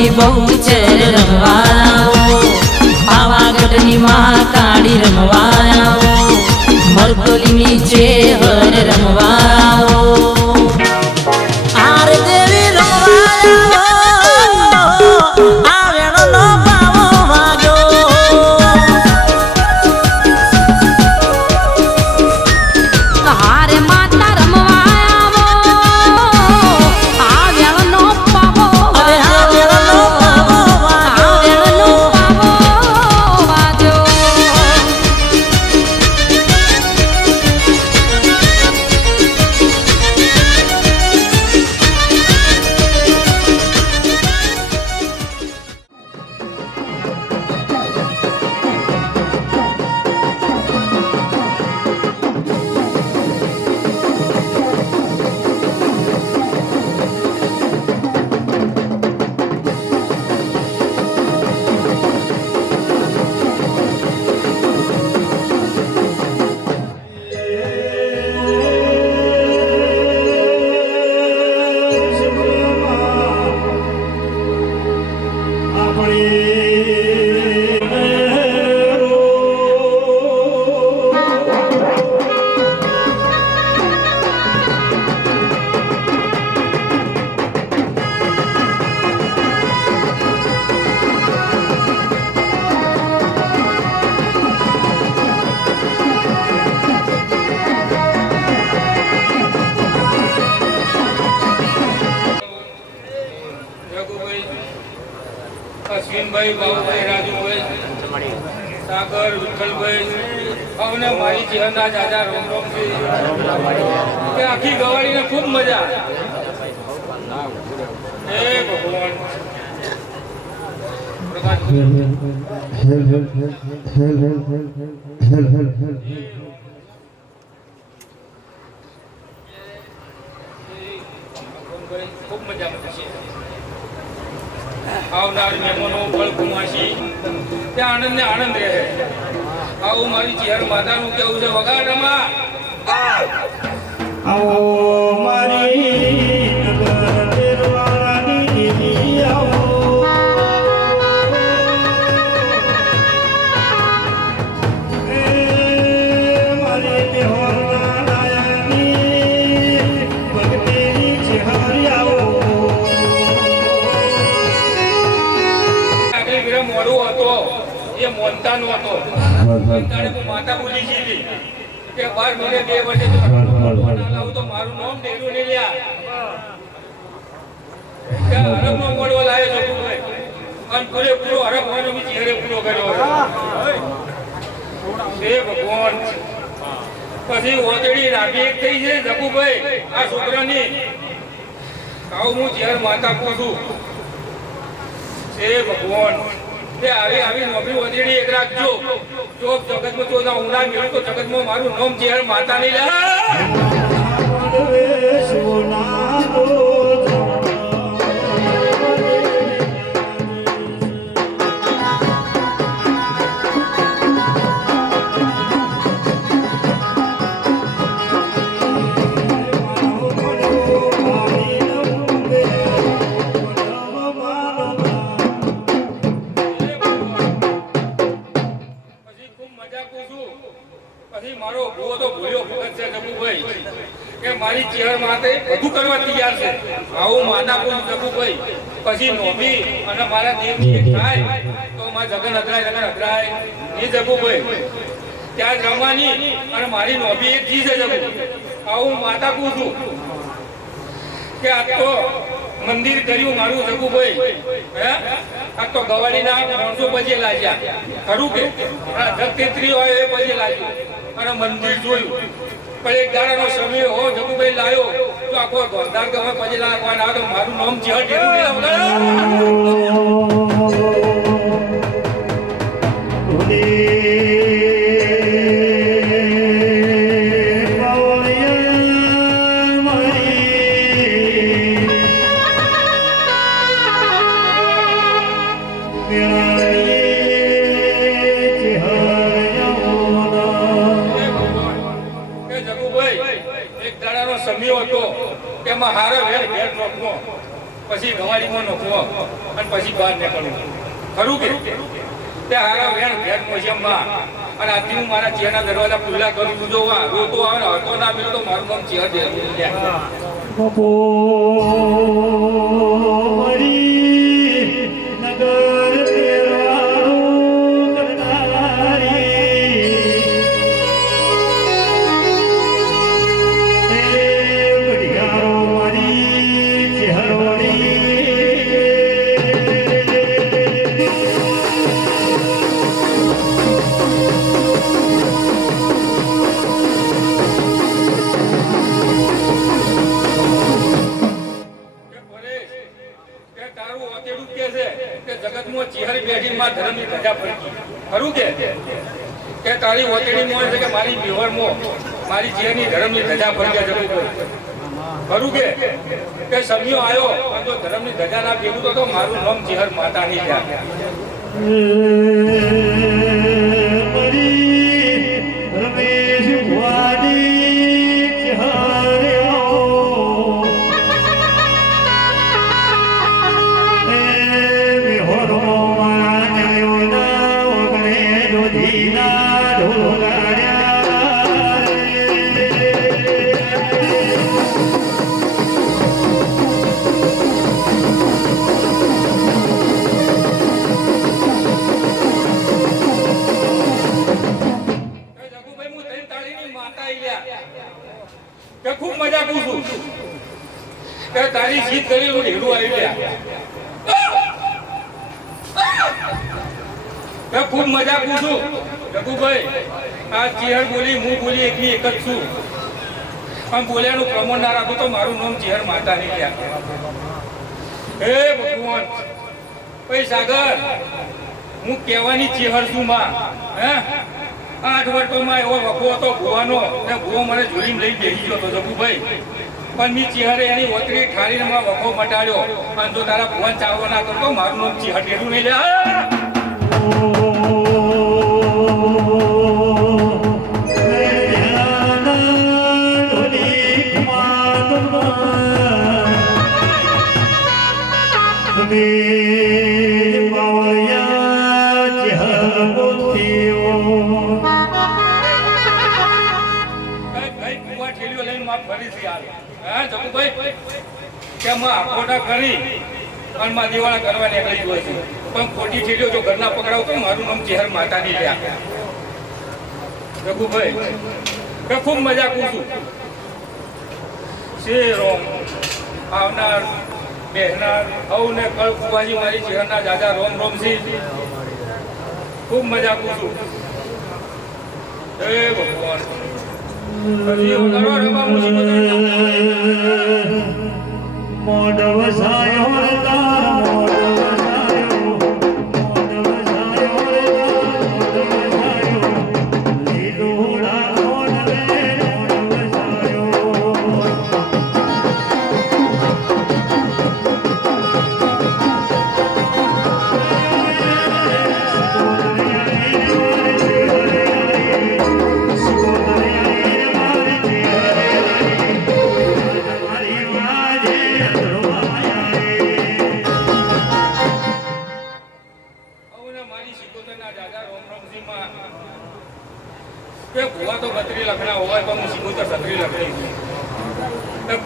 ની બહુચર રમવાઓ પાવાગઢની મહાકાળી રમવાઓ મરકોલી નીચે હર રમવાઓ આર દેવી રમવાઓ આ વેણનો પાવો વાગ્યો હારે માતા રમવાઓ આ વેણનો પાવો અરે આ વેણનો પાવો આ વેણનો પાવો વાગ્યો અશ્વિનભાઈ, બાબુભાઈ, રાજુભાઈ, સાગર, વિઠ્ઠલભાઈ, અમને મારી જીવનના દાદા રોમ રોમ છે કે આખી ગવાડીને ખૂબ મજા. હે ભગવાન ખૂબ મજા છે. આવનાર મહેમાનો ફળકુમાસી ત્યાં આનંદ ને આનંદ રહે. આવું મારી ચેર માતાનું કેવું છે. વગાડમાં આવો મારી નગર દેરવાળાની દેવી આવો એ મારી દેહોરના નાયની ભક્તિની ચેહરી આવો મોડું હતો એ મોનતાનો હતો. માતા બોલી ગઈ કે 12 મહિને 2 વર્ષે તો મારું નામ ડેરું નહીં લ્યા. હરફનો મોડવો લાવ્યો છો અને પૂરેપૂરો હરફવાનો બી ચહેરે પૂરો કર્યો હે ભગવાન. પછી ઓતડી રાબી એક થઈ છે જગુભાઈ આ છોકરાની. આવું હું ચહેર માતા પૂછું હે ભગવાન. આવી આવી નોકરી ઓતડી એક રાખજો. જો જગતમાં તો ઊંડા મેળવું તો જગતમાં મારું નામ ચહેર માતા નહીં લે. પછી મારો ભૂવો તો ભૂલ્યો ભગત છે જગુભાઈ કે મારી ચેહર માટે બધું કરવા તૈયાર છે. આવું માતા પૂરું જગુભાઈ. પછી નોબી અને મારા દેવની એક થાય તો મારા જગન અધરાય એ જગુભાઈ ત્યાં રમવાની અને મારી નોબી એક જી છે જગુ. આવું માતા પૂછું કે આ તો મંદિર કર્યું મારું જગુભાઈ. હે આ તો ગવાડીના માણસો પછી લાગ્યા ખરું કે જગતેત્રી હોય એ પછી લાગ્યું અને મંદિર જોયું. પણ એક દાડાનો સમય હો જગુભાઈ લાયો તો આખો ગોંધાર ગમે પછી લાગવાના તો મારું નામ ચેહર ડેરું જગુભાઈ એક દાડાનો સમય હતો કે હારે વેર ઘેર રોકવો પછી ગવાડીમાં નોખવો અને પછી બહાર નીકળવું. ખરું કે તે હારા વેણ ઘેર મોજમમાં અને આજથી હું મારા ચિહ્નના દરવાજા ખુલ્લા કરું છું. જો રોતો આવે હતો ના પેલો તો મારું નામ ચિહ્ન દે. બાપો મારી નગર તેરવાનું કરનારી એ ઘડિયાળો મારી ચહેરોની જગતમાં ચિહરી બેઠીમાં ધર્મની ધજા ફરકી. ખરું કે તારી ઓતેડીમાં છે કે મારી બિહોરમાં મારી ચિહરની ધર્મની ધજા ફરક્યા જવું પડે. ખરું કે સમયો આવ્યો પણ તો ધર્મની ધજા ના ભેગું તો મારું નામ ચિહર માતા નહીં જાય. રમેશ ભુવાની ચહેરો કે ખૂબ મજા પૂછું કે તારી જીત કરેલું ઢેરું આવી ગયા. કે ખૂબ મજા પૂછું રઘુભાઈ આ ચિહર બોલી હું બોલી એકની એક જ છું પણ બોલ્યાનું પ્રમાણ ના રાખું તો મારું નામ ચિહર માતા નહીં ગયા. હે ભગવાન ભાઈ સાગર હું કહેવાની ચિહર છું માં. હે 8 વર્ષમાં એવો વખો હતો ભુવાનો ને ભુવો મને ઝૂલીને લઈ બેસી ગયો હતો જગુભાઈ. પણ મી ચિહરે એની ઓતરી ઠારીને માં વખો મટાડ્યો અને જો તારા ભુવન ચાવવા ના કરતો મારું નામ ચિહર ટેરું નહીં લે. દિવાળા કરવા નીકળી હોય છે પણ ખોટી ઠેલીઓ જો ઘરના પકડાવ તો મારું નામ ચહેર માતા ની લ્યા. રઘુભાઈ કે ખૂબ મજા પૂછું શેરો આવનાર બેહનાર હવને કળ કુવાજી મારી ચહેરના દાદા રોમ રોમ સી ખૂબ મજા પૂછું. હે ભગવાન મોડવ સાયો તાર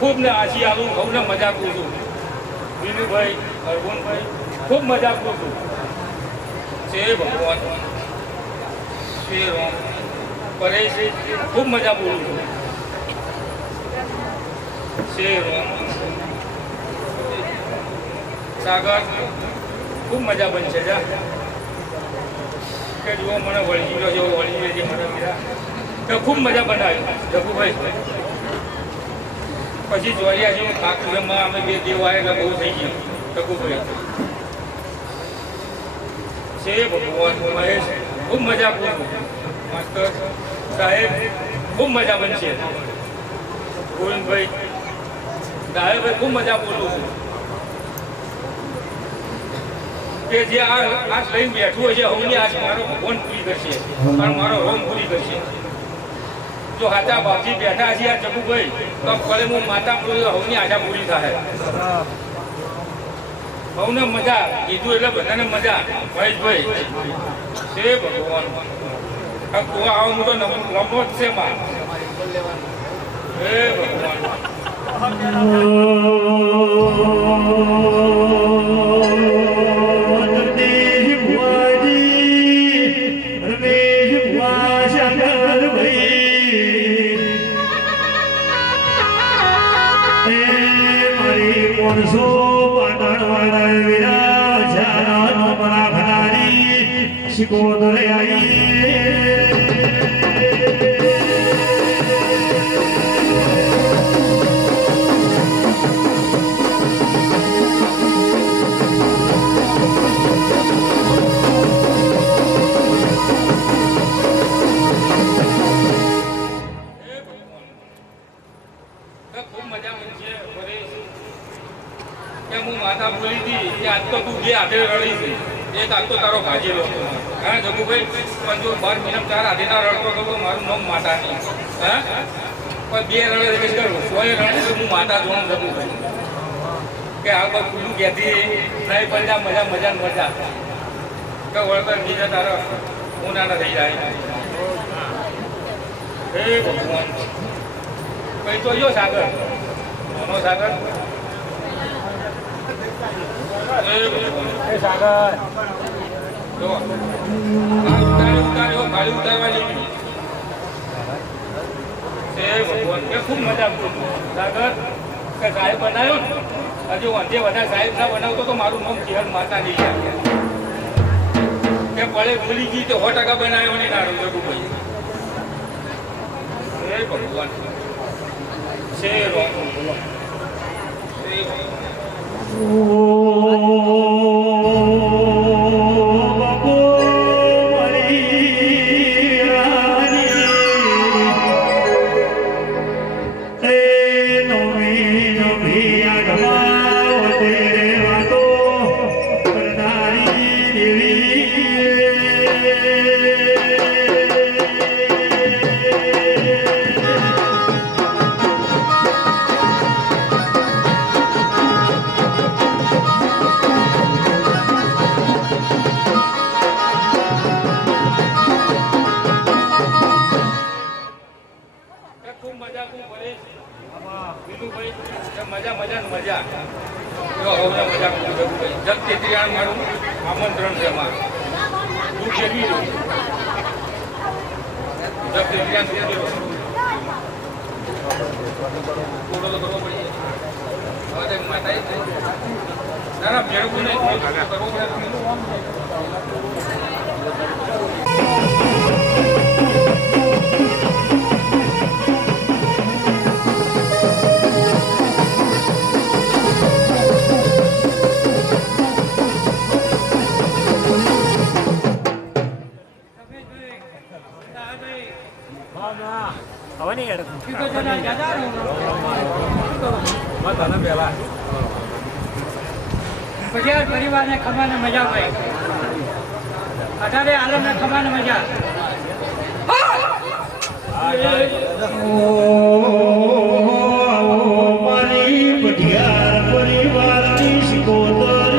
ખૂબ ને આશી આવું બહુ ને મજા પૂછું. વિનુભાઈ અર્જુનભાઈ ખૂબ મજા પૂછું. છે ભગવાન શ્રી રામ પરેશ ખૂબ મજા બોલું છું. શ્રી રામ સાગર ખૂબ મજા બનશે જા કે જુઓ મને વળગી ગયો જેવો વળગી ગયો જે મને મીરા તો ખૂબ મજા બનાવી જગુભાઈ. પછી જોયા જેવું ઠાકુરમાં અમે 2 દેવ આવ્યા એટલે બહુ થઈ ગયું જગુભાઈ. છે ભગવાન મહેશ ખૂબ મજા પૂરું. માસ્ટર સાહેબ ખૂબ મજા બનશે. ગોવિંદભાઈ સાહેબ ખૂબ મજા બોલું છું કે જે આ લઈને બેઠું હોય છે હવની આજ મારો ભગવાન પૂરી કરશે અને મારો રોમ પૂરી કરશે. જો હાથા બાપજી બેઠા છે આ જગુભાઈ તો ફળે હું માતા પૂરી હવની આશા પૂરી થાય. બહુને મજા કીધું એટલે બધાને મજા ભાઈ છે ભગવાન તું આવો હું તો નમો જ છે માં હે ભગવાન શિકોદર આવી ખૂબ મજા છે કે હું માતા બોલી હતી કે આજ તો તું જે આગળ રડી છે એક આજ તો તારો ભાજી લો હા જગુભાઈ પણ જો 12 મહિના 4 આધીના રડતો હતો તો મારું નામ માતા નહીં હા પણ 2 રડે કે કરું 100 રડે તો હું માતા જોઉં જગુભાઈ કે આ બધું ખુલ્લું કહેતી નહીં પણ મજા મજા મજા કે વળતર બીજા તારા ઉનાળા થઈ જાય હે ભગવાન કઈ તો જો સાગર મોનો સાગર સાગર જો ઉતાર્યો ગાડી ઉતારવા જેવી હે ભગવાન કે ખૂબ મજા આવતી સાગર કે સાહેબ બનાવ્યો હજુ અંધે વધારે સાહેબ ના બનાવતો તો મારું નામ ચિહર માતા નહીં જાય કે પડે ભૂલી ગઈ તો 100% બનાવ્યો નહીં નાડું જગુભાઈ હે ભગવાન છે રોમ આમંત્રણ છે મારું તું કેવી રહ્યો થોડો તો કરવો પડી હવે માતા ના ના ભેળવું નહીં કરવો પડે પરિવારને ખમાને મજા ભાઈ 18 આલમને ખમાને મજા મારી પઢિયાર પરિવારની શિકોતર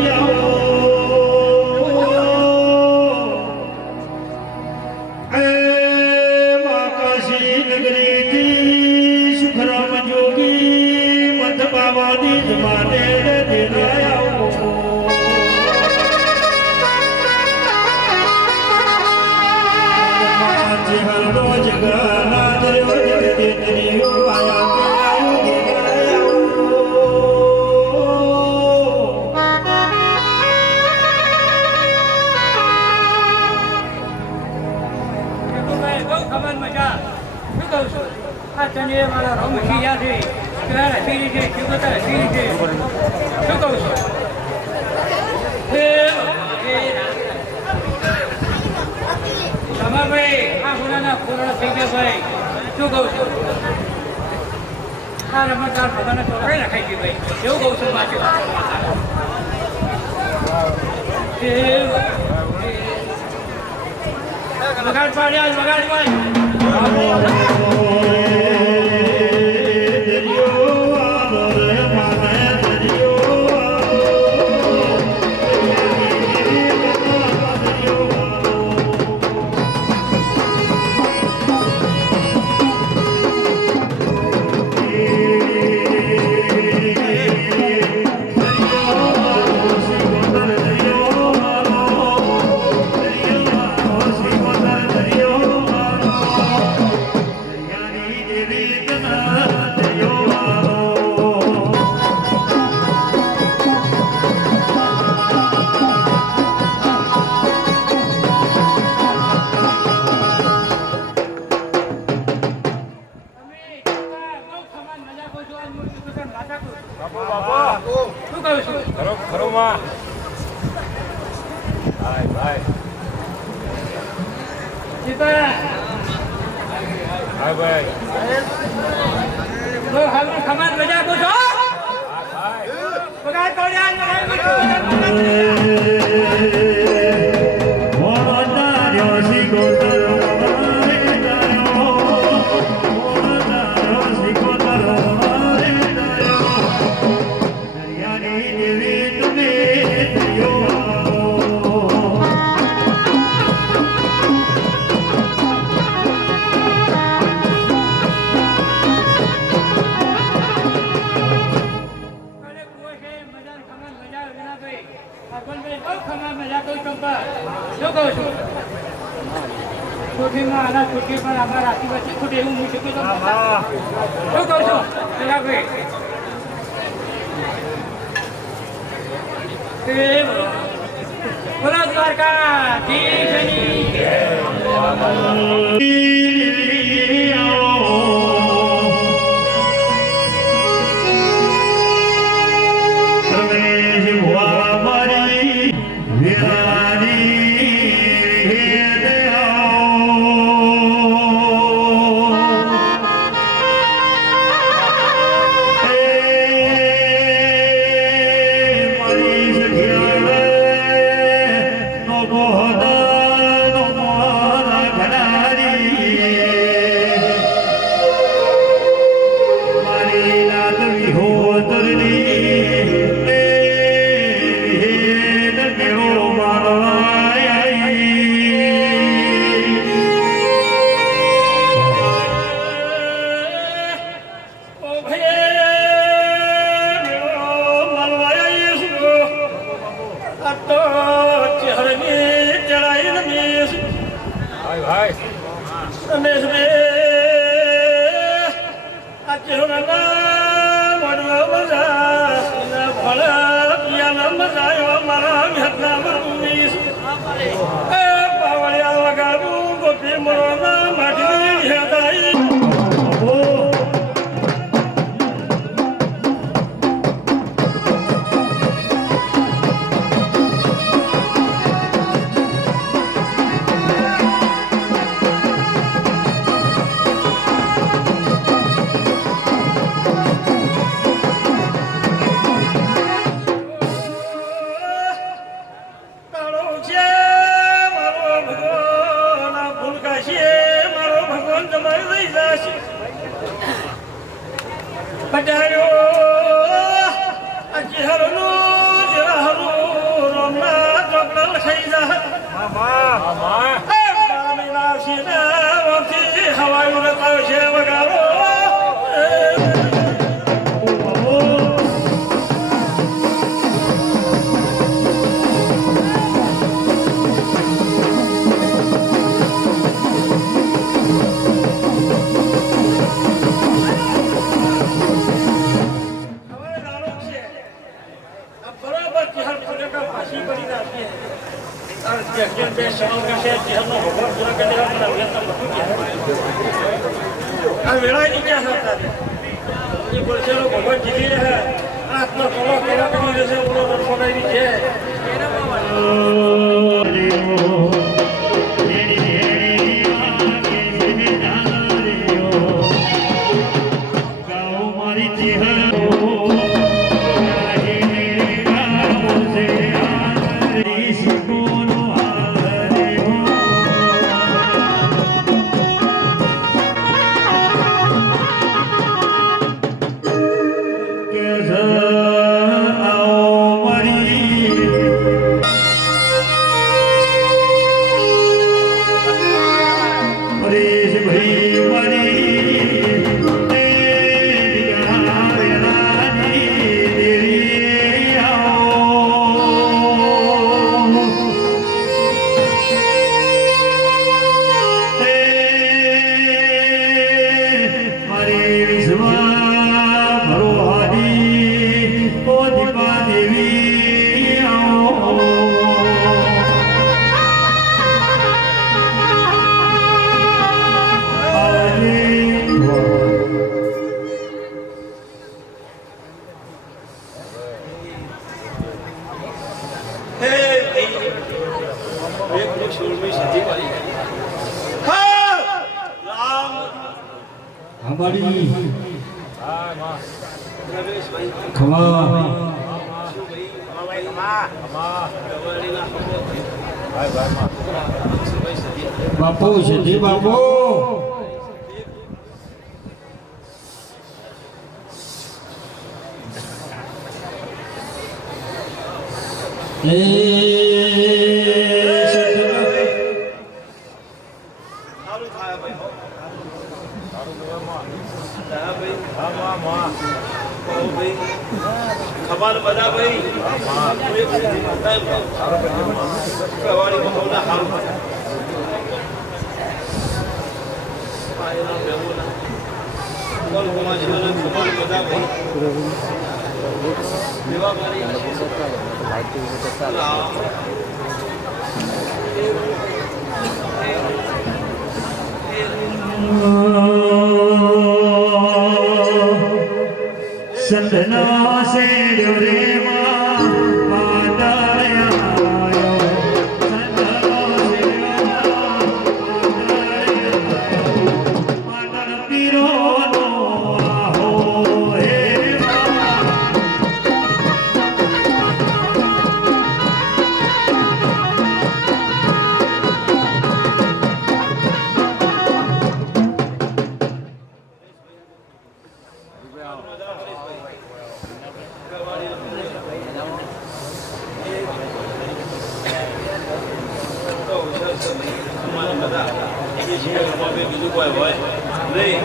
આકાશી નગરીથી સુખરામ જોગી મત બાવાની જમાને દેરાયા મારા રોમ ખીજા છે કેળા સીરી છે ચુકતા સીરી છે શું કહું છું ભાઈ આ ગુનાના પૂર્ણ થઈ ગયા ભાઈ શું કહું છું આ રમતદાર બધાને ચોરાઈ નાખાઈ ગઈ ભાઈ એવું કહું છું પાછું વગાડ પાડ્યા વગાડ ભાઈ તો હાલમાં ખમાન મજા આપો છો પગાર તોડ્યા છોકરીમાં આના છોકરી પર અમારા આશીર્વાદ છે ખોટે એવું હું શકું શું કહું છું બોલો દ્વારકા અમારી ખમા બાપુ સિદ્ધિ બાપુ ખબર બધા ભાઈ પ્રવાળી બહુના હાલ સંતના સે રે બીજું કોઈ હોય નહીં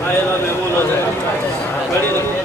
આયેલા મહેમાનો મારી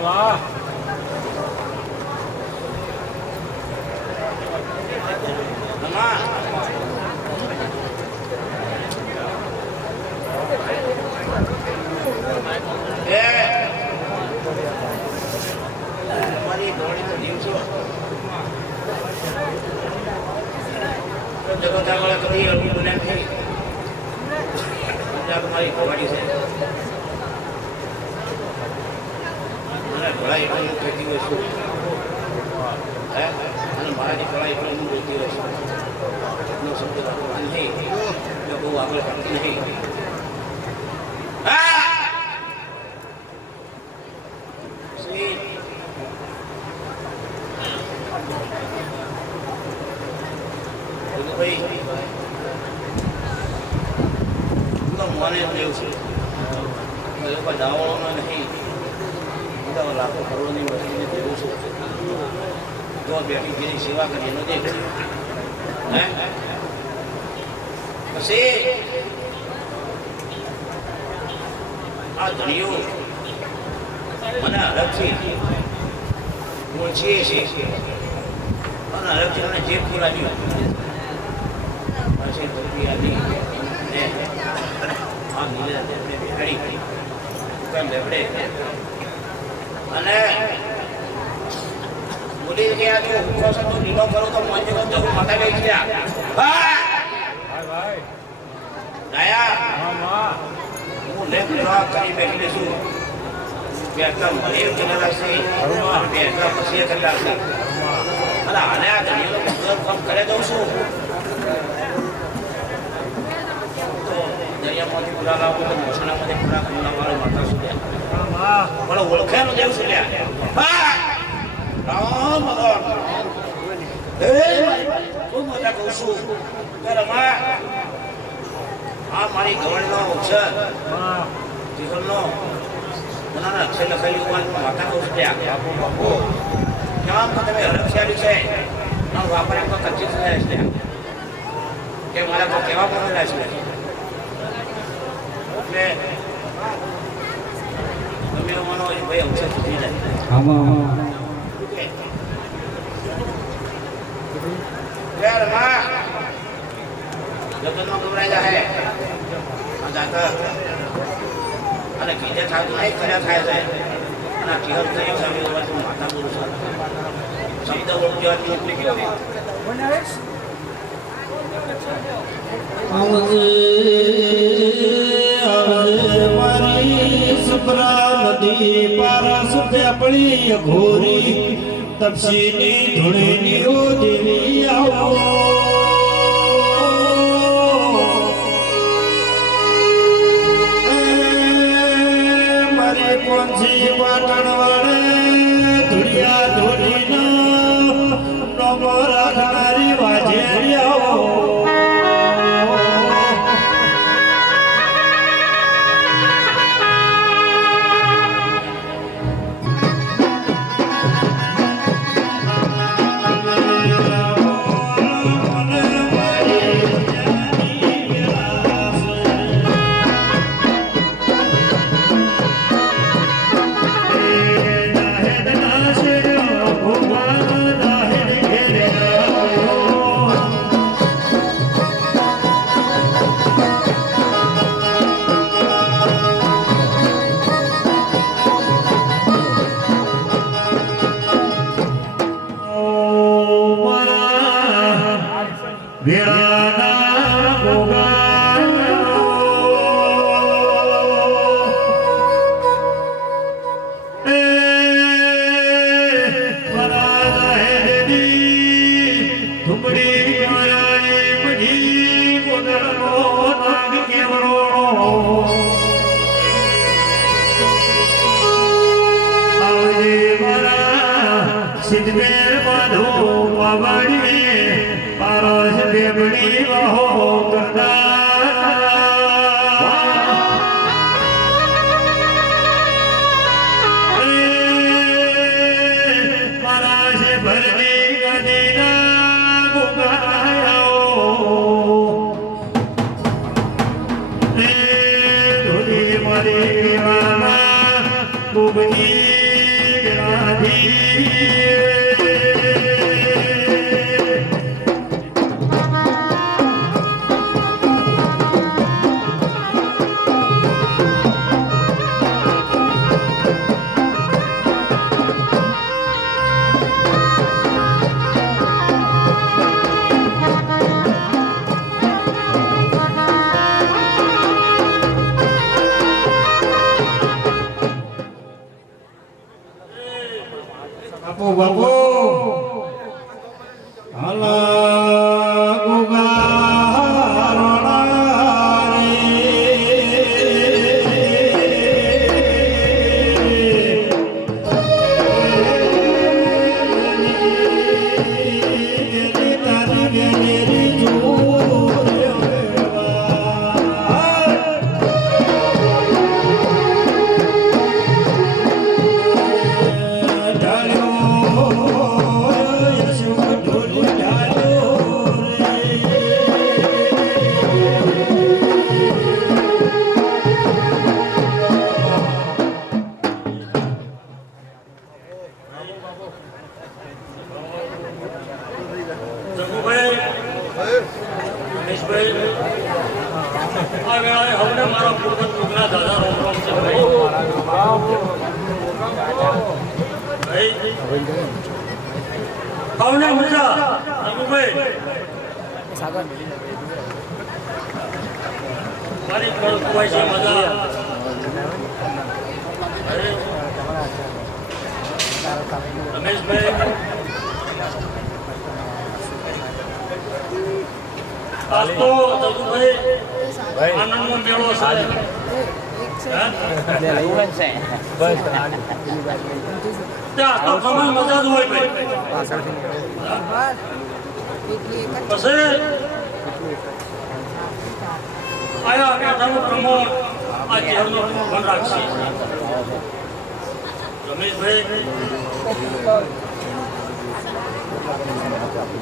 વાહ વાહ તમારી ધોળીનો દિવસો જગતવાળા કદી અડું બોલ્યા થઈ તમારી કવાડી છે મને ઘોડા એટલું કહેતી હોય છું હે અને મારા જે ઘોડા એટલું હું જોતી હોય છું એનો શબ્દ રાખવા નહીં એટલે બહુ આગળ કરતી નહીં મને એમ લેવું છું કોઈ દાવાઓનો નહીં બધા લાખો કરોડની વસ્તુને દેવું છું જો બેઠી જેની સેવા કરી એનો દેખ હે પછી આ ધણીઓ મને અલગથી ઓળખીએ છીએ અને અલગથી મને જે ખોલાવ્યું પછી ધોતી આવી ને આ નીલા દેવને બેહાડી દુકાન લેવડે અને બોલી કે આ જો હુકો છે તો લીલો કરો તો મોંજે તો જવું માતા ગઈ ગયા ભાઈ ભાઈ દયા હા હું લેખ લેવા કરી બેઠી છું કે આટલા મને કરેલા છે બે આટલા પછી કરેલા છે અને આને આ ધણીઓનો બધું કામ કરે દઉં છું દરિયામાંથી પૂરા લાવો તો મોસણામાંથી પૂરા ખુલ્લા મારો માતા સુધ્યા પણ ઓળખાનું દેવ સુધ્યા રામ ભગવાન હું મજા કહું છું કે રમા આ મારી ગવણનો અક્ષર જીવનનો મને અક્ષર લખાયું હોય માતા કહું સુધ્યા કેમ તમે હરક્ષાલી છે વાપરે તો કચ્છી થયા છે કે મારા તો કેવા બનેલા છે તમે માનો ભાઈ અક્ષર સુધી જાય આમાં यार माँ जगन में घबराई जाए जाता अरे कीजे था तो नहीं खड़ा खाए जाए ना किहर नहीं सभी और तुम माता पुरुष शब्द बोल जो निकली गया મારી સુપ્રા નદી પારા સુપે પડી ઘોરી તપસીની ધૂળેની ઓ દેવી આવો મારી પોંછી પાટણ વાળે ધુડિયા ધોળીના નમો રાખનારી વાજેરી આવો સિદ્ધેર બધો પવડી પારસ બેબડી વહો મારા છે ભરની ગદીના ગુગાયો ધોરી મારી વાના ગુબની બાપુ બાપુ હાલા ગુગારોણા મારી પણ કોઈ છે મજા રમેશભાઈ આજ તો જગુભાઈ આનંદનો મેળો છે ત્યાં તો કમાલ મજા જ હોય ભાઈ પછી આયા બેઠાનું પ્રમોણ આ જીવનનો ભગવાન રાખશે રમેશભાઈ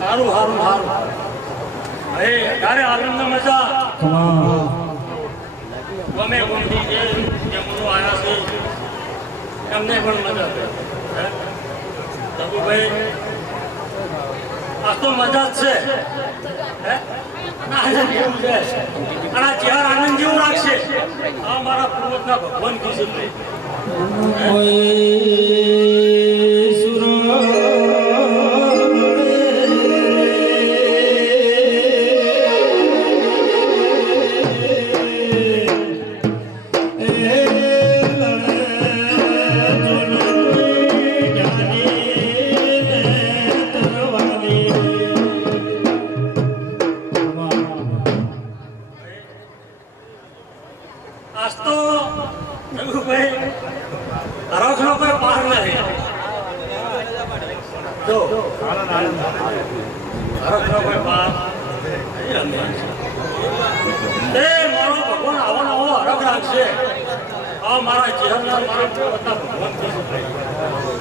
સારું સારું સારું હવે ત્યારે આનંદ મજા ગમે ગમતી જે જેમનો આયા છે એમને પણ મજા રઘુભાઈ આ તો મજા જ છે આનંદ જેવું છે અને જ્યાં આનંદ જેવું રાખશે આ મારા પૂર્વજના ભગવાન કીધું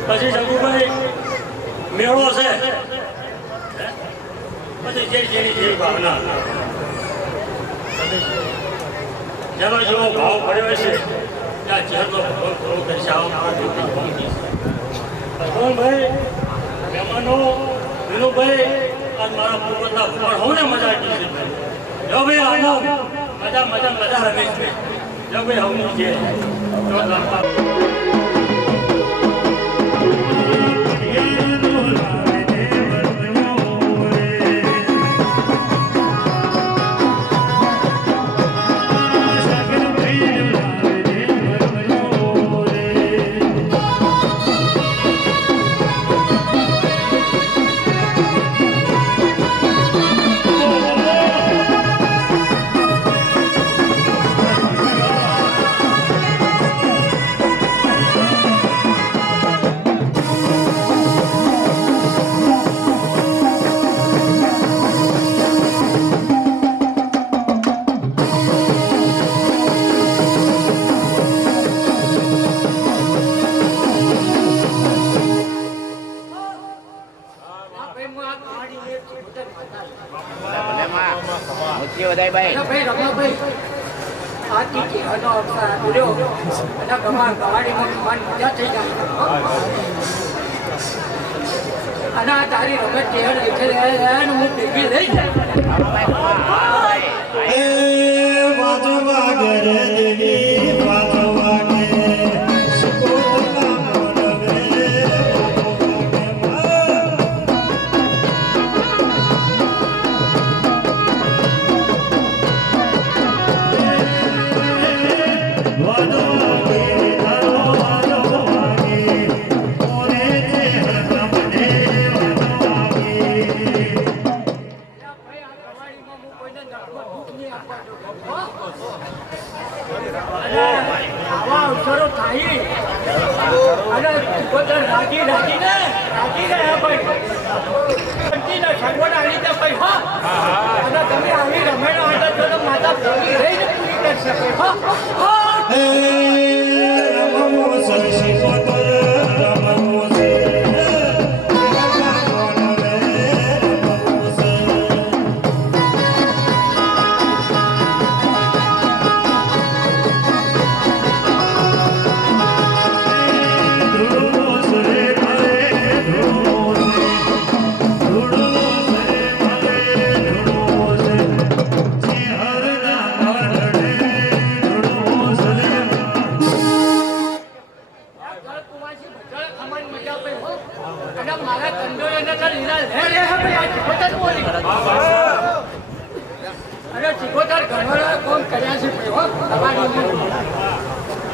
પછી જગુભાઈ મેળો છે પછી જેની ભાવના જેનો જેવો ભાવ પડ્યો છે ત્યાં જેનો ભગવાન પૂરો કરશે ભગવાનભાઈ મહેમાનો વિનુભાઈ આજ મારા પૂર્વજના ભગવાન હોને મજા આપી છે જો ભાઈ આનો મજા મજા મજા રમેશભાઈ જો ભાઈ હમું છે તારી રમત ચહેર લીધે હું ભેગી રહી જાય અવસરો થાય અને પોતે રાજી ને ભાઈ કંટીને સગવડ આવી દે ભાઈ હો અને તમે આવી રમેણા હતા તો માતા ભેગી રહીને પૂરી કરી શકે હો રમવો સલસી પોતર રમવો છે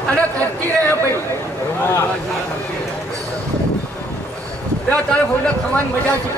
અને કરતી રહે ભાઈ તારે ફોન ખવાની મજા છે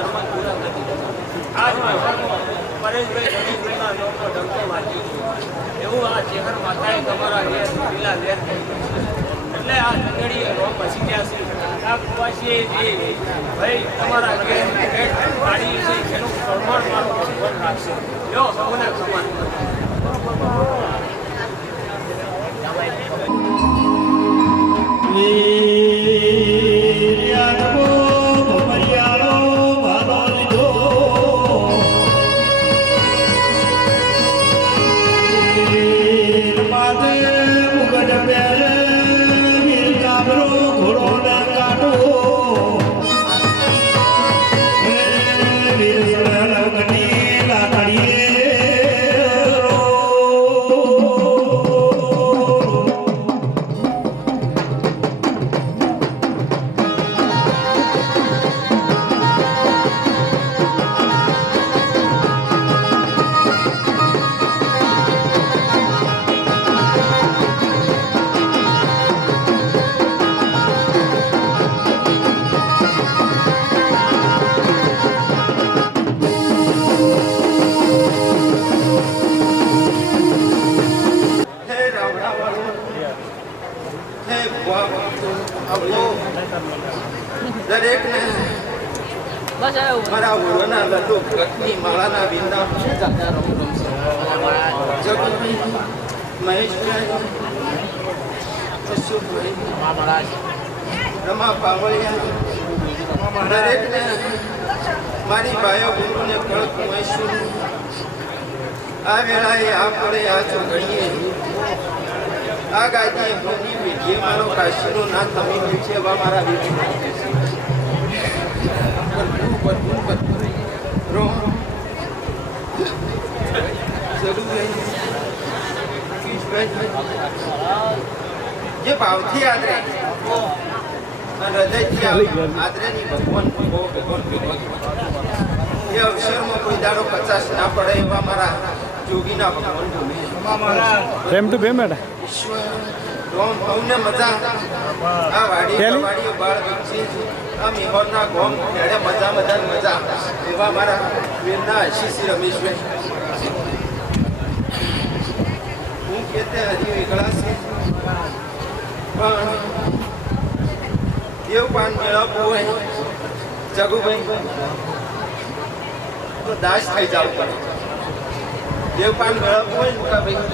અરમાન પૂરા કરી દીધા. આજ પ્રસંગમાં પરેશભાઈ રમેશભાઈના નામનો ડંકો વાંચ્યો છે. એવું આ ચેહર માતાએ તમારા લેર લીલા લેર કર્યું છે. એટલે આ ચૂંટણીએ રોમ બસી ગયા છે. આ કુવાસીએ જે ભાઈ તમારા ઘેર ભેટ પાડી છે એનું પ્રમાણ મારો ભગવાન રાખશે. લો સૌને સમાન વીર યાદવો ભમરિયાળો ભાલો લીધો. વીર માથે મુગટ પહેરે, વીર કાબરો ઘોડો ને કાઢો. વીર સળગની લાકડીએ દરેકને મારા વડોના લડો ગતની માળાના વિંદા જગભાઈ, મહેશભાઈ, અશોકભાઈ, રમા પાવળિયા, દરેકને મારી ભાઈઓ ગુરુને કળક મહેશ્વર આ વેળાએ આ પડે આ ચોઘડીએ આ ગાદીએ ભૂમિ વિધિએ મારો કાશીનો નાથ તમે છે એવા મારા વિધિ જે ભાવથી આદરે હૃદયથી આદરેની ભગવાન એ અવસરમાં કોઈ દાડો કચાશ ના પડે એવા મારા જોગીના ભગવાન ફેમ ટુ ફેમ બેટા ઈશ્વર રોમ ભવને મજા આ વાડીઓ બાળ વચ્ચે આ મેહોરના ગોમ ખેડે મજા મજા એવા મારા વીરના આશીષ રમેશભાઈ હું કેતે હજી વેગળા છે પણ દેવ પાન મેળવવું હોય જગુભાઈ તો દાસ થઈ જવું પડે. દેવપાન મેળવવું હોય મુકાભાઈ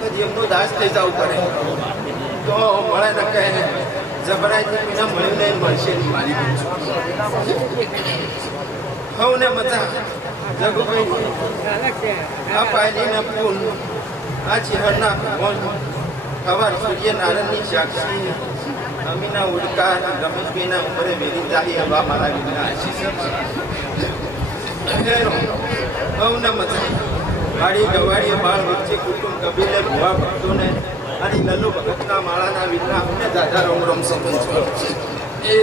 તો દેવનો દાસ થઈ જવું પડે. તો મળે ને કહે જબરાઈથી વિના મળ્યું નહીં મળશે નહીં મારી હવને મજા જગુભાઈ આ પાયલીને પૂન આ ચિહરના ભગવાન ખબર સૂર્યનારાયણની સાક્ષી અમીના ઉડકાર રમેશભાઈના ઉંમરે વેરી જાય એવા મારા વિના આશીષ હવને મજા વાડી ગવાડીએ બાળ વચ્ચે કુટુંબ કબીલે ભુવા ભક્તોને અને લલ્લુ ભગતના માળાના વિના અમને દાદા રોમ રોમ સંબંધ એ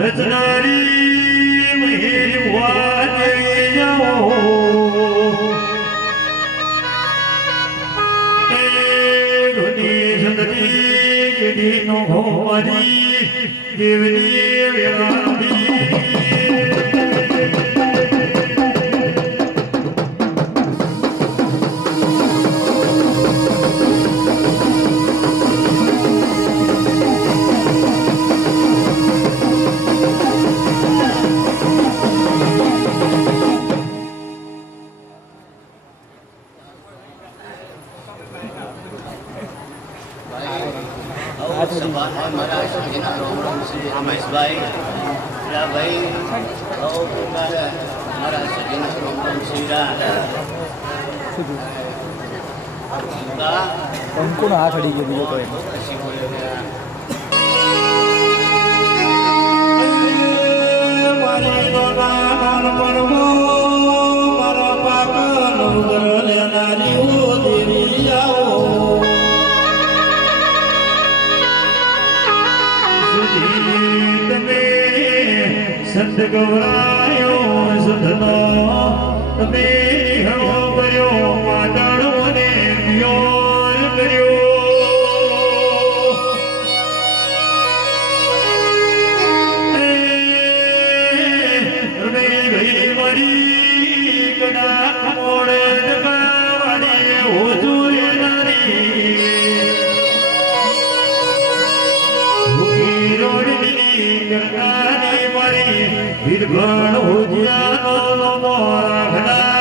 રચનારી મહેર વાજે જાઓ એ ધુની સંગતી જેડીનો ઘોમારી દેવની વ્યાદી રમેશભાઈ ભાઈ મારા સજીના અંકુનો હાથ અડી ગયો બીજો કોઈ મારી નાનપણમાં મારા પાકનું ઘર લેનારી દેવી આવો તમે સંત ગવરાયો સુધનો તમે હળો કર્યો કર્યો વાદળ મને પિયોર કર્યો વિરગણ હોજિયાનો મોરા ઘડારી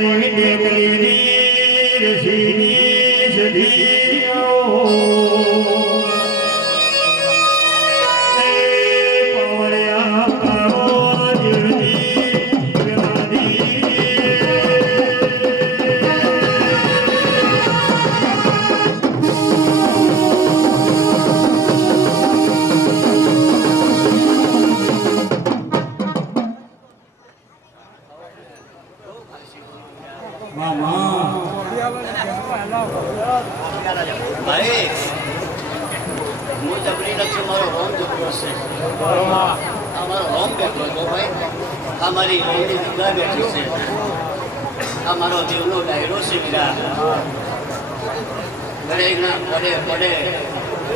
મારી દેકલીની રસીની સદીઓ પવળ્યા પાવો જીવની ગવાદી ભાઈ હું જબરી નથી મારો રોમ જબરો છે આ મારો રોમ બેઠો હતો ભાઈ આ મારી રોમની દીકરા બેઠી છે આ મારો દેવનો ડાયરો છે વીરા દરેકના પડે પડે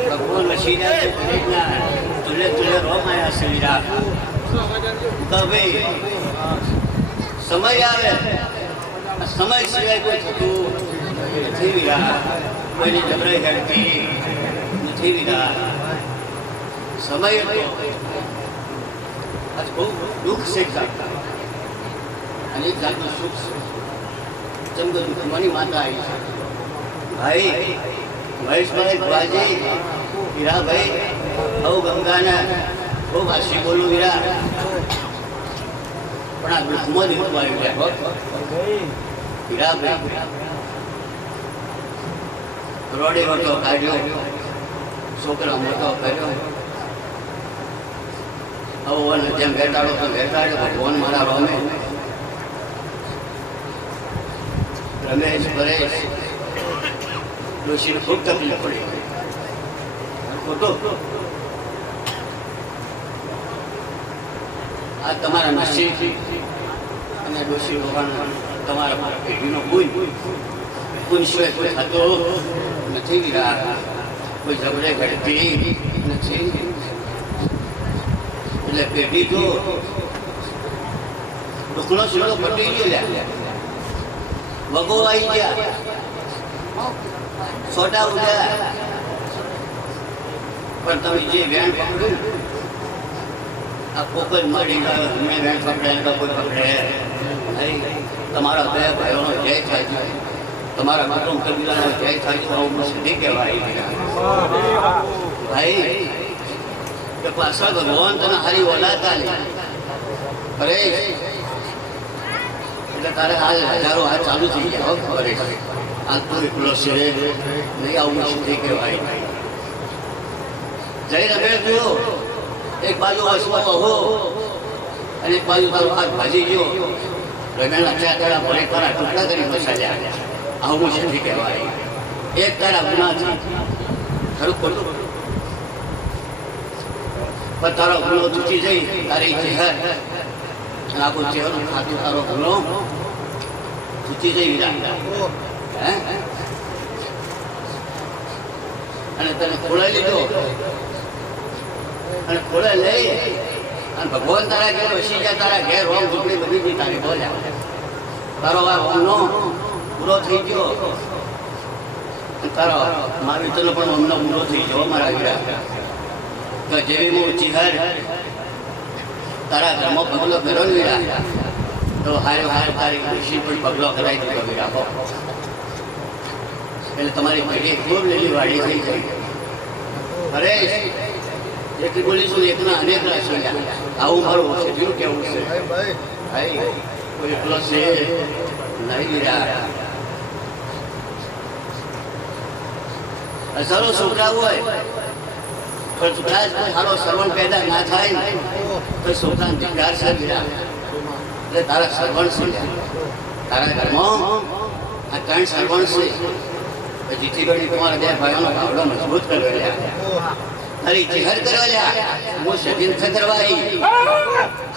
ભગવાન વસીને દરેકના તુલે તુલે રોમ આવ્યા છે વીરા તો ભાઈ સમય આવે સમય સિવાય કોઈ થતું નથી વીરા કોઈની જબરાઈ કરતી નથી વીરા સમય હતો આજ બહુ દુઃખ છે અને એક જાતનું સુખ છે જેમ કે દુઃખમાંની માતા આવી છે ભાઈ મહેશભાઈ બાજી વીરાભાઈ બહુ ગંગાને બહુ વાસી બોલું વીરા પણ આ દુઃખમાં દુઃખ આવી ગયા વીરાભાઈ રોડે મોટો કાઢ્યો છોકરા મોટો કર્યો હવે જેમ બેઠાડો તો બેઠાડ્યો ભગવાન મારા રોમે રમેશ પરેશ ડોશીને ખૂબ તકલીફ પડી ખોટો આ તમારા નસીબ અને ડોશી રોકાણ તમારા પેઢીનો કોઈ સિવાય કોઈ થતો નથી વીરા કોઈ ઝઘડે ઘડતી નથી એટલે પેઢી જો દુઃખનો શીરો પટી ગયો વગો આવી ગયા સોટા ઉડ્યા પણ તમે જે વેણ પકડ્યું આ કોક જ મળી ગયો મેં વેણ પકડે તો કોઈ પકડે તમારા બે ભાઈઓનો જય થાય છે તમારા કુટુંબ કબીલાનો જય થાય છે હું સુધી કહેવાય ભાઈ કે પાછા ભગવાન તને હારી ઓલાદ આલી પરેશ એટલે તારે હાલ હજારો હાથ ચાલુ થઈ ગયા પરેશ આ તો એકલો છે નહીં આવું સુધી કહેવાય જઈ રમે જો એક બાજુ હસવા હો અને એક બાજુ તારો હાથ ભાજી ગયો રમેલા ચાકડા ભરે તારા ટુકડા કરી બસાડ્યા આવું છે કહેવાય એક તારા ગુનાથી ખરું ખોટું પણ તારો ગુનો તૂટી જઈ તારી ચહેર આખું ચહેરું ખાતું તારો ગુનો તૂટી જઈ વિરા હે અને તને ખોળાઈ લીધો અને ખોળાઈ લઈ અને ભગવાન તારા ઘેર વસી ગયા તારા ઘેર રોમ ઝૂંપડી બધી ગઈ તારી બોલ્યા તારો આ રોમનો પૂરો થઈ ગયો તારો મારી તનો પણ રોમનો પૂરો થઈ ગયો મારા વીરા તો જેવી હું ચિહર તારા ઘરમાં પગલો કર્યો ને વીરા તો હારે હાર તારી ખુશી પણ પગલો કરાવી દીધો વીરા એટલે તમારી પેઢી ખૂબ લીલી વાડી થઈ ગઈ પરેશ એટલી બોલીશું એકના અનેક રાશો આવું મારું સીધું કેવું છે ભાઈ કોઈ એકલો છે નહીં વીરા હજારો છોકરા હોય પણ છોકરા જ કોઈ સારો સર્વણ પેદા ના થાય ને તો છોકરાને ધિક્કાર છે વીરા એટલે તારા સર્વણ છે તારા ઘરમાં આ ત્રણ સર્વણ છે જીતી ગણી તમારા બે ભાઈઓનો ભાવડો મજબૂત કર્યો તારી ચહેર કરવા લ્યા હું સજીન ખતરવાઈ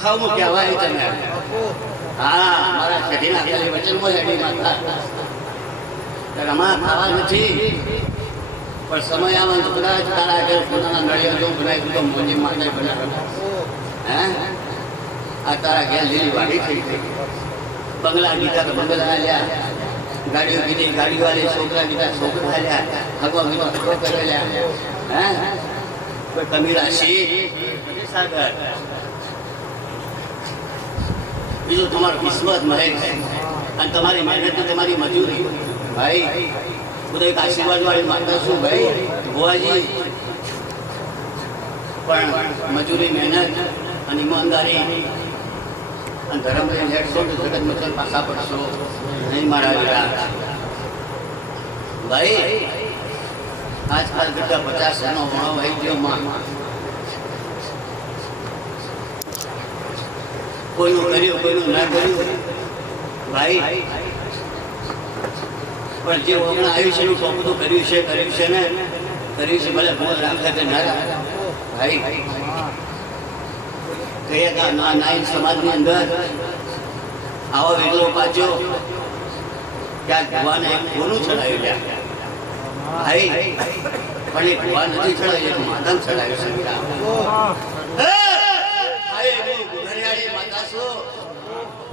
ખાવ હું કહેવાય તમે હા મારા સજીના ખાલી વચનમાં હેડી માતા રમા ખાવા નથી પણ સમય આવે તો કદાચ તારા આગળ પોતાના નળિયા જો બનાવી તો મોજી માતા બનાવે હે આ તારા ઘેર લીલી વાડી થઈ ગઈ બંગલા ગીતા તો બંગલા લ્યા ગાડીઓ કીધી ગાડી વાળી છોકરા કીધા છોકરા લ્યા હગવા કીધો હગવો કરી લ્યા હે કોઈ કમી રાશિ સાગર બીજું તમારો વિશ્વાસ મળે છે અને તમારી મહેનત તમારી મજૂરી ભાઈ હું તો એક આશીર્વાદ વાળી માનતા છું ભાઈ ભુવાજી પણ મજૂરી મહેનત અને ઈમાનદારી અને ધર્મ હેઠશો તો જગત મચન પાછા પડશો નહીં મારા વીરા ભાઈ આજકાલ બધા 50 નો ભણો વૈદ્યોમાં કોઈનું કર્યું કોઈનું ના કર્યું ભાઈ પણ જે હમણાં આવ્યું છે એનું તો બધું કર્યું છે ને કર્યું છે ભલે ભૂલ રાખે કે ના રાખે ભાઈ કયા નાઈ સમાજની અંદર આવો વેગલો પાછો ક્યાંક ભગવાને એક કોનું ચડાવ્યું લ્યા ભાઈ પણ એ ભગવાન નથી ચડાવ્યું એક માધન ચડાવ્યું છે ઘરિયાળી માતા છો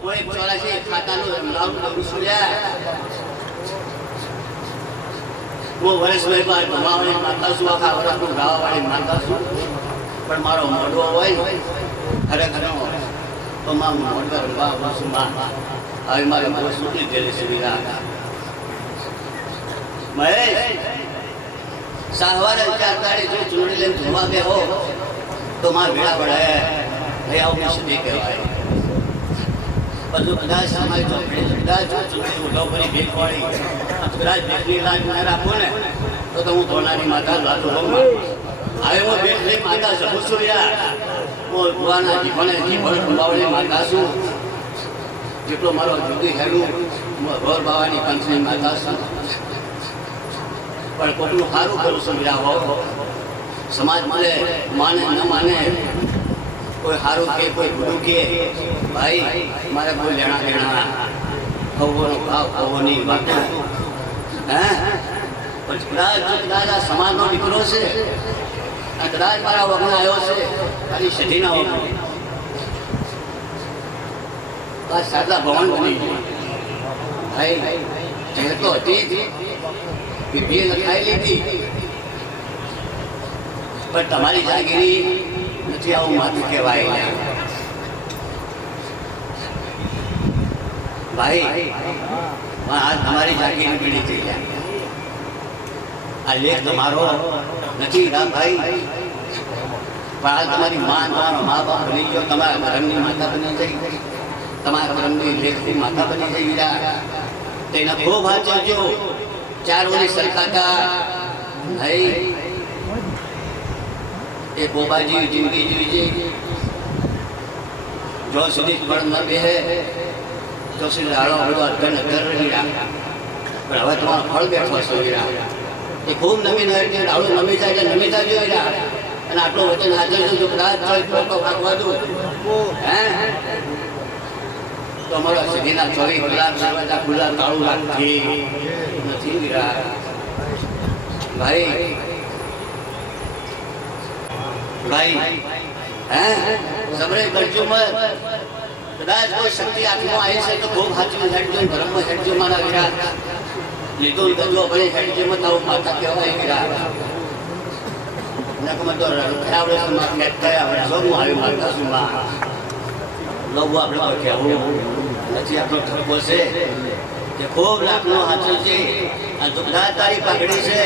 કોઈ ચોરાશી ખાતાનું નામ કરું છું લ્યા હું વર્ષ બાદ ભમાવાળી માતા છું આખા વર્ષનું ગાવાવાળી માતા છું પણ મારો મોઢો હોય ખરેખર તો માં મોઢો રંગવા છું માં હવે મારે બહુ સુખી ગયેલી સુવિધા મહેશ સાહવારે 4 તારીખ જો ચૂંટણી લઈને ધોવા બે હો તો માં ભેળા પડે ભાઈ આવું સુધી કહેવાય બધું કદાચ સમાજ ચોપડી કદાચ ચૂંટણી ઉઠો કરી ભેખવાળી કદાચ ભેખની લાજ મને રાખો ને તો હું ધોનાની માતા લાતો હોઉં હવે હું ભેખની માતા શકું છું યાર હું ભુવાના જીવને જીવન સંભાવણી માતા છું જેટલો મારો જુદી હેડું ગોર બાવાની પંચની માતા છું પણ કોકનું સારું કરું છું વીરા હો સમાજ મળે માને ન માને કોઈ સારું કે કોઈ ગુરુ કે ભાઈ મારે કોઈ લેણા દેણા ખવોનો ભાવ ખવોની વાતો હે પણ કદાચ આ સમાજનો દીકરો છે અને કદાચ મારા વગણ આવ્યો છે ખાલી સઢીના વગણ આ સાદા ભવન બની ગયું ભાઈ જે તો હતી બીબીએ લખાઈ લીધી પણ તમારી જાગીરી નથી આવું માથું કહેવાય ભાઈ આ તમારી જાગીરી પીડી થઈ જાય આ લેખ તમારો નથી ભાઈ પણ આ તમારી માં તમારો મા બાપ બની ગયો તમારા ધર્મની માતા બની જઈ તમારા ધર્મની લેખની માતા બની જઈ વીરા તેને ખૂબ હાચવજો 4 વર્ષ સરખાતા ભાઈ એ બોબાજી જિંદગી જીવી છે જો સુધી પણ ન બેહે તો સુધી હાડો હળો અધન અધર વીરા પણ હવે તમારો ફળ બેઠો છો વીરા એ ખૂબ નમી ન હાડો નમી જાય નમી જાય વીરા અને આટલો વચન હાજર છું જો કદાચ તો ભાગવા દઉં હે તો અમારા સદીના 24 કલાક દરવાજા ખુલ્લા તાળું રાખતી નથી વીરા ભાઈ ભાઈ હે સબરે કરજો મત કદાચ કોઈ શક્તિ આત્મા આવી છે તો ખૂબ સાચું હેડજો ધર્મ હેડજો મારા વીરા લીધો ગજો ભલે હેડજો મત આવું માતા કહેવાય વીરા નકમાં તો રખડાવડે માં ખેત થયા હવે શું આવી માતા શું માં લોબો આપણે કહેવું નથી આપણો ઠપકો છે કે ખૂબ લાખનો હાથો છે આ તો કદાચ તારી પાઘડી છે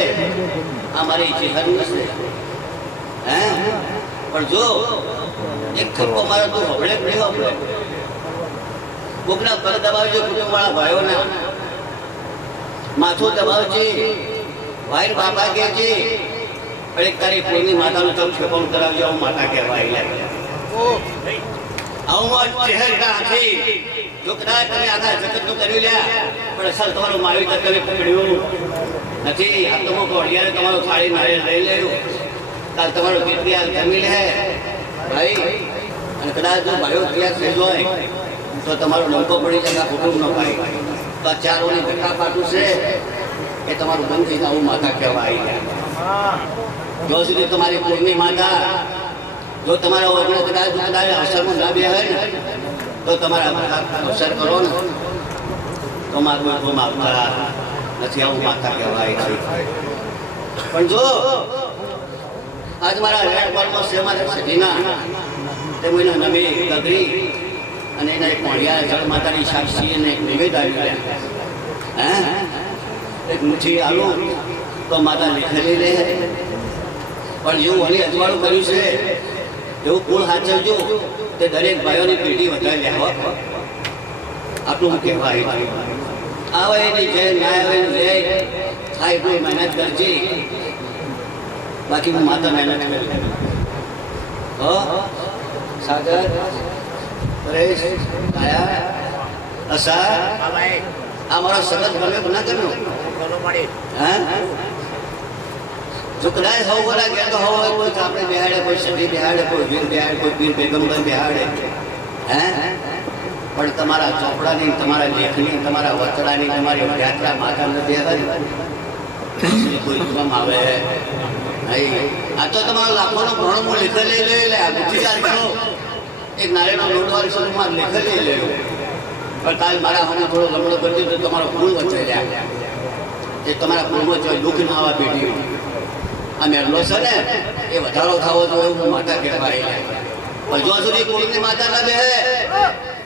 આ મારી ચહેરું છે હે પણ જો એક થપ્પો મારો તું હબળે પડે હબળે કોકના પર દબાવજો કુટુંબવાળા ભાઈઓના માથું દબાવજે ભાઈ બાપા કે છે પણ એક તારી કોઈની માતાનું તમે ઠેકાણું કરાવજો આવું માતા કહેવાય આવું ચહેર નથી જો કદાચ તમે આખા જગતનું કર્યું લ્યા પણ અસલ તમારું માવી તમે પકડ્યું નથી આ તો હું ઘોડિયારે તમારું થાળી નાળિયેર લઈ લેવું કાલ તમારો કેટલી હાલ જમી લે ભાઈ, અને કદાચ જો ભાઈઓ તૈયાર થઈ જાય તો તમારો નંકો પડી જાય, કુટુંબ નો ભાઈ. તો આ ચારોની ઘટના પાટું છે એ તમારું બંધ થઈ આવું માતા કહેવા આવી ગયા. જો સુધી તમારી કુળની માતા જો તમારા ઓગણે કદાચ અસરમાં ના બે હોય ને તો તમારા અવસર કરો ને તો મારું કોઈ માગતા નથી, આવું માતા કહેવાય છે. પણ જો આજ મારા રેડ બોલમાં સેમાં સજીના તે મહિનો નવી ગગરી અને એના એક મોઢિયા જળ માતાની સાક્ષી અને એક નિવેદ આવી રહ્યા. હે એક મુઠ્ઠી આલુ તો માતા લીખેલી લે, પણ જેવું વળી અજવાળું કર્યું છે એવું કુળ સાચવજો તે દરેક ભાઈઓની પેઢી વધારી લેવા. આટલું હું કહેવાય. આવે એની જય ના આવે એની જય થાય એટલું મહેનત કરજે, બાકી હું માતા મહેનત કરી. હો સાગર પરેશ કાયા અસા આ મારો સગત ગમે ના કરનો. હા જો કદાચ હવ બોલા ગયા તો હવે કોઈ આપણે બેહાડે, કોઈ સધી બેહાડે, કોઈ વીર બેહાડે, કોઈ પીર પેગમ્બર બેહાડે. હે પણ તમારા ચોપડાની, તમારા લેખની, તમારા વચડાની, તમારી યાત્રા માતા ન બેહાડે કોઈ કામ આવે નહીં. આ તો તમારો લાખોનો ભણો લેખે લઈ લે આ બુદ્ધિકાર કરો એક નારેના લોટવાળી સ્વરૂપમાં લેખે લઈ લેવું. પણ કાલ મારા હમણાં થોડો લમણો કરી દીધો તો તમારો કુળ વચ્ચે જાય, એ તમારા કુળમાં જો દુઃખ ના આવવા પેઢી આ મેરલો છે ને એ વધારો થવો તો એવું માતા કહેવાય. પણ જો સુધી કુળની માતા ના બે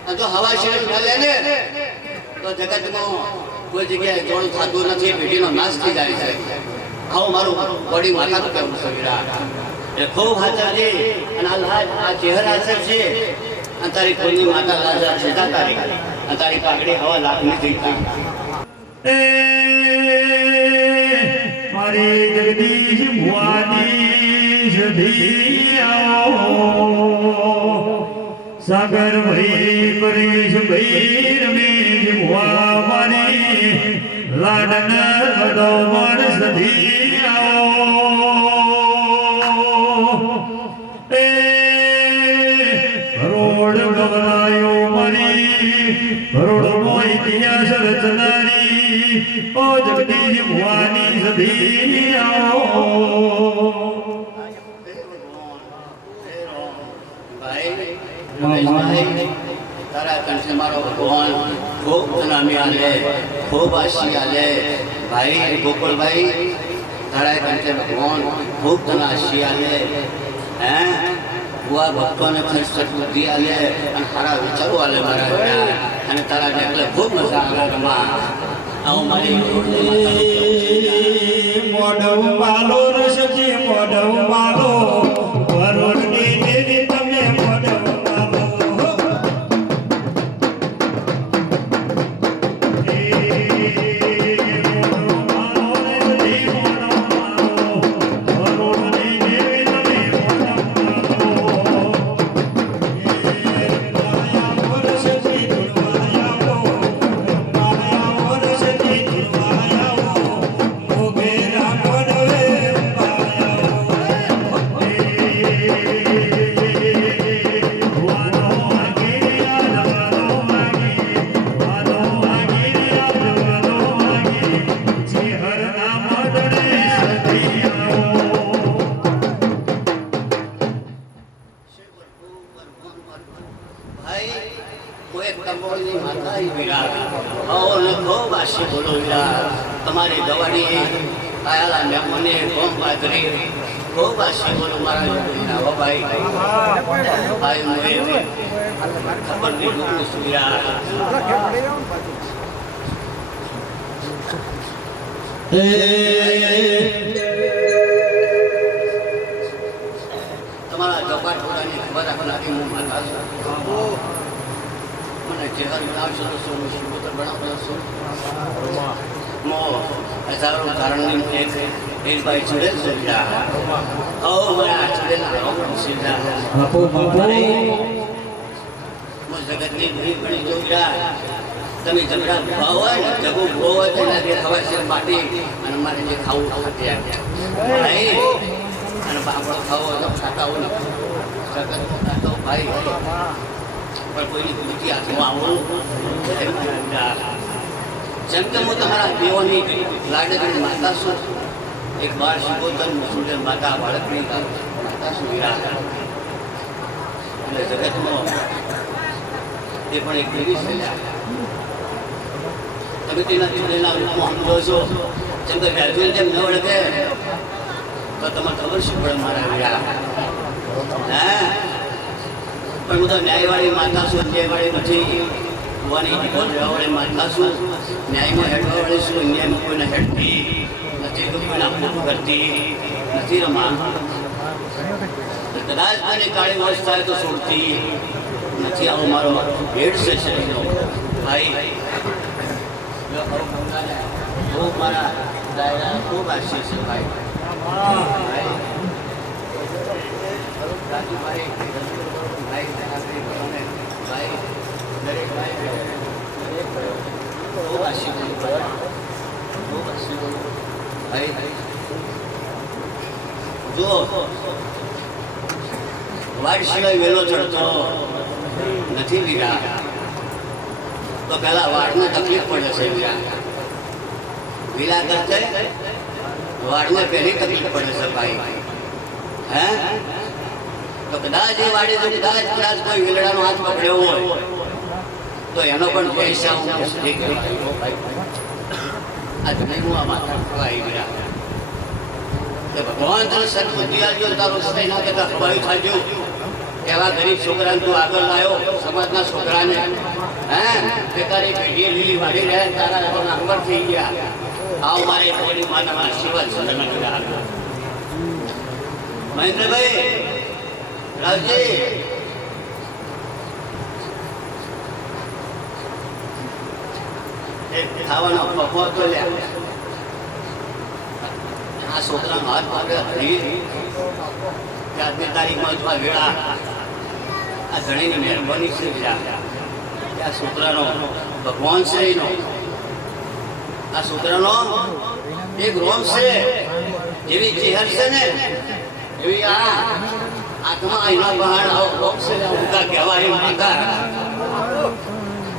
અને જો હવા શેર ના લે ને તો જગતમાં કોઈ જગ્યાએ જોડું થતું નથી, પેઢીનો નાશ થઈ જાય છે. આવું મારું બોડી માતાનું કહેવું છે. એ ખૂબ હાજર અને આ ચહેરા છે અને તારી કુળની માતા લાજા છે તારી અને તારી પાઘડી હવા લાખની થઈ ગઈ. મારી જગદીશ ભુવાની સધિયાઓ સાગર ભાઈ પરેશ ભાઈ રમેશ ભુવા મારી લાડન અડોમણ સધિયાઓ એ કરોડ ગવરાયો મારી કરોડનો ઇતિહાસ રચનારી ઓ જગદીશ ભુવાની સધિયાઓ. તારા કંઠે મારો ભગવાન ખૂબ નામી આલે, ખૂબ આશી આલે. ભાઈ ગોકુળભાઈ તારા કંઠે ભગવાન ખૂબ તને આશી આલે. હે બુઆ ભક્તોને ખર્ચ બુદ્ધિ આલે અને સારા વિચારો આલે મારા. અને તારા એટલે ખૂબ મજા આવે રમા. આવું મારી મોઢવ માલો રસજી મોઢવ માલો વરોડની દેવી તમે મોઢવ માલો. તમારી ગવાડી આયાલા મહેમાને કોમ પાદરી ખૂબ આશી બોલો મારા ભાઈ ભાઈ મોએ ખબર નહીં દુઃખ સુયા. તમારા ચોપાટોડાની ખબર આપનારી હું માતા છું. મને જહર બનાવશો તો શું શિવોતર બનાવશો શું મો હજારો કારણની એક ભાઈ ચડેલ સુવિધા ઓ મારા ચડેલા રોકડ સુવિધા જગતની ભૂમિ પડી જોયા તમે જમરા ભાવ જગો ભોવ તેના જે ખબર છે માટી અને મારે જે ખાવું ખાતી અને અને પાપડ ખાવો હોય તો ખાતા હોય ને સગત ખાતો ભાઈ પણ કોઈની ભૂલથી હાથમાં આવવું જેમ કે હું તમારા દેવોની લાડકની માતા છું એક બાળ શિકોતર મુસુલર માતા બાળકની માતા છું વીરા અને જગતમાં એ પણ એક દેવી છે તમે તેના જોડેલા રૂપમાં સમજો છો જેમ કે ગ્રેજ્યુએટ જેમ ન વળગે તો તમને ખબર શું પડે મારા વીરા હા પણ હું તો ન્યાયવાળી માતા છું ન્યાયવાળી નથી ભગવાની રહેવાવાળી માતા છું ન્યાયમાં હેઠવાવાળી છું ન્યાયમાં કોઈને હેઠતી નથી કોઈના ખોટું કરતી નથી રમા કદાચ મને કાળી વર્ષ થાય તો છોડતી નથી આવો મારો ભેટ છે શરીરનો ભાઈ ખૂબ મારા દાયરા ખૂબ આશીષ છે ભાઈ રાજુભાઈ ભાઈ ભાઈ દરેક ભાઈ ખૂબ આશીષ ખૂબ આશીષ ભાઈ જો વાડ સિવાય વેલો ચડતો નથી વીરા તો પેલા વાડને તકલીફ પડે છે વીરા કરતે વાડને પહેલી તકલીફ પડે છે ભાઈ હે તો કદાચ એ વાડે જો કદાચ કોઈ વેલડાનો હાથ પકડ્યો હોય તો એનો પણ પૈસા હું આ જમીન આ માથા ખવાઈ વીરા ભગવાન તને સદબુદ્ધિ આપજો તારો સદાય ના કહેતા ખવાયું થાજો એવા ગરીબ છોકરાને તું આગળ લાવ્યો સમાજના છોકરાને હે બેકારી પેઢીએ લીલી વાળી રહ્યા તારા લોકોના અંગર થઈ ગયા આવ મારે કોઈ માતાના આશીર્વાદ સદન કર્યા મહેન્દ્રભાઈ રાવજી ખાવાનો પફો તો લે આ છોકરાનો હાથ પકડે હરી કે 8 તારીખમાં અથવા વેળા આ ઘણીની મહેરબાની છે કે આ છોકરાનો ભગવાન છે એનો આ છોકરાનો એક રોમ છે એવી ચહેર છે ને એવી આ આત્મા એના બહાર રોમ છે ઉગા કહેવાય માતા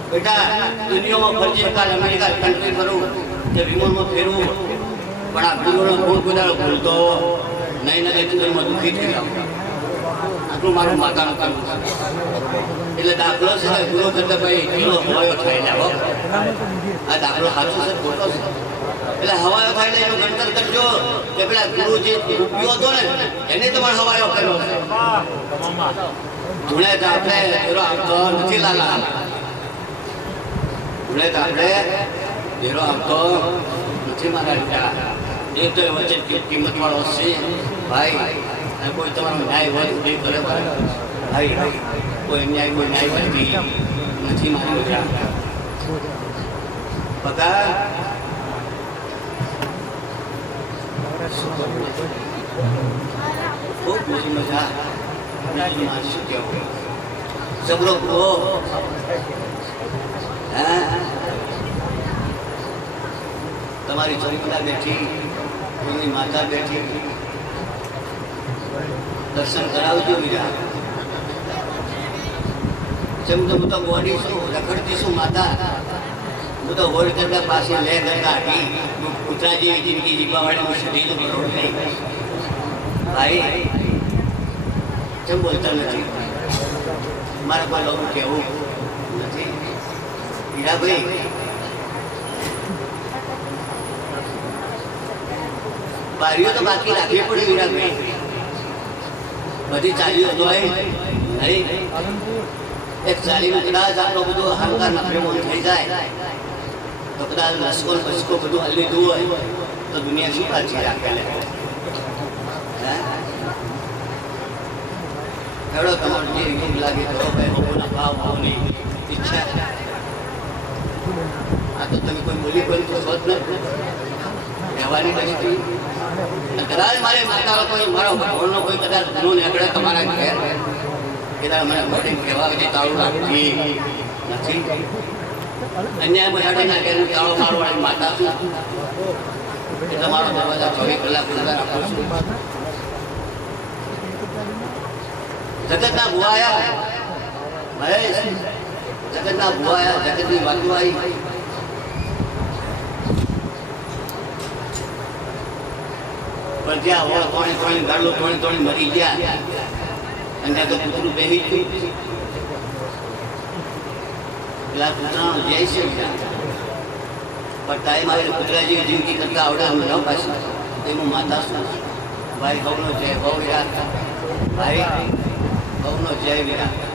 બેટા દુનિયામાં ફરજી કાલ અમેરિકા કન્ટ્રી ફરું કે વિમાનમાં ફેરવું પણ આ ગુરુનો ગુણ કુદાડો ભૂલતો નહીં ને જીવનમાં દુઃખી થઈ જાવ આટલું મારું માતાનું કામ એટલે દાખલો છે ગુરુ કરતા ભાઈ કિલો હવાયો થાય જાવ આ દાખલો સાચો છે ખોટો છે એટલે હવાયો થાય એટલે એનું ગણતર કરજો કે પેલા ગુરુ જે રૂપિયો હતો ને એને તમારે હવાયો કર્યો છે ધૂણે તો આપણે ધીરો આવતો નથી લાલા ધૂણે તો આપણે ધીરો આવતો નથી મારા રીતા એ તો વચ્ચે કિંમત વાળો છે ભાઈ કોઈ તમારો ન્યાય હોય નહીં કરે ભાઈ કોઈ ન્યાય કોઈ ન્યાય વધતી નથી મારી મજા પગા ખૂબ મોટી મજા શું કહેવું સબરો કહો હા તમારી ચોરીલા બેઠી એની માતા બેઠી દર્શન કરાવજો વીરા જેમ તો હું તો બોડી છું રખડતી છું માતા હું તો હોળ કરતા પાસે લે કરતા હતી કૂતરા જેવી જિંદગી જીવવાવાળી હું સુધી તો બરોબર નહીં ભાઈ કેમ બોલતા નથી મારા કોઈ લોકો કહેવું નથી હીરાભાઈ બારીઓ તો બાકી રાખવી પડે વીરાભાઈ બધી ચાલીઓ હોય નહીં એક ચાલીનું કદાચ આટલો બધો અહંકાર નફરેમો થઈ જાય તો કદાચ લશ્કો બસકો બધું હલી લીધું હોય તો દુનિયા શું પાછી રાખે લે હેડો તમારો જે યોગ લાગે તો ભાઈ લોકોના ભાવ ભાવની ઈચ્છા આ તો તમે કોઈ બોલી કોઈ તો શોધ નથી રહેવાની દૃષ્ટિ કદાચ મારે માતા કોઈ મારો ભગવાનનો કોઈ કદાચ ગુનો નીકળે તમારા ઘેર કદાચ મને મોટી કહેવા કે તાળું રાખતી નથી અન્યાય મજાડીના ઘેર તાળો મારવાળી માતા છું એટલે મારો દરવાજા 24 કલાક ખુલ્લા રાખું છું જગતના ભુવાયા મહેશ, જગતના ભુવાયા, જગતની વાતો આવી. પણ જ્યાં હોળ ત્રણે ગાડલો ત્રણે મરી ગયા અને ત્યાં તો કૂતરું બેસી ગયું. પેલા કૂતરાનો જય છે પણ ટાઈમ આવે કૂતરા જેવી જિંદગી કરતા આવડે અમે ન પાછી એનું માતા શું ભાઈ ભવનો જય ભવ વિરાટ, ભાઈ ભવનો જય વિરાટ.